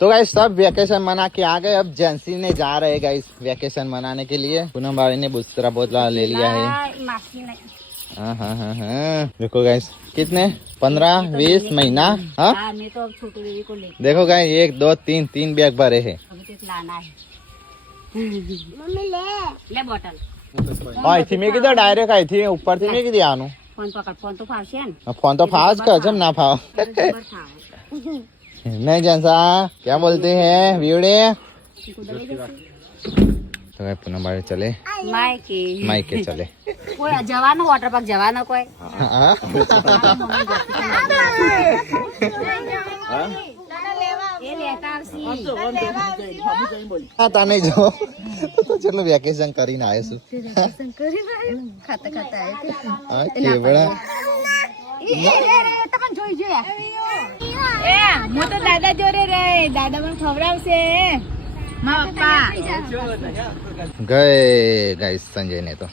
तो गाइस सब वेकेशन मना के आ गए, अब जेंसी ने जा रहे गाइस वेकेशन मनाने के लिए। पूनम भाभी ने दूसरा बोतला ले लिया है। हाँ हाँ हाँ हाँ, देखो गाइस कितने 15-20 महीना। हाँ मैं तो अब छोटी बेबी को लेके देखो गाइस 1 2 3 बैग भरे है। अभी तक लाना है। मम्मी ले बोतल आई थी मैं किधर डायरेक्ट आई थी ऊपर थी मैं किधर आनू। फोन पकड़, फोन तो फावશે ને फोन तो फास्ट कर जब ना फाओ। नहीं जैसा क्या बोलते हैं वीड़े। तो भाई पूनम भाभी चले मायके चले। કોઈ જવાનો વોટર પાર્ક જવાનો કોઈ એ લેતા આવશી તા નહીં જો તો ચલો વેકેશન કરીને આયે છું ખાતા ખાતા આયે હા કેવડા તમને જોઈ જોયા એ હું તો દાદા જોડે રે દાદા મને ખવડાવશે માં પપ્પા ગए गाइस संजय ने तो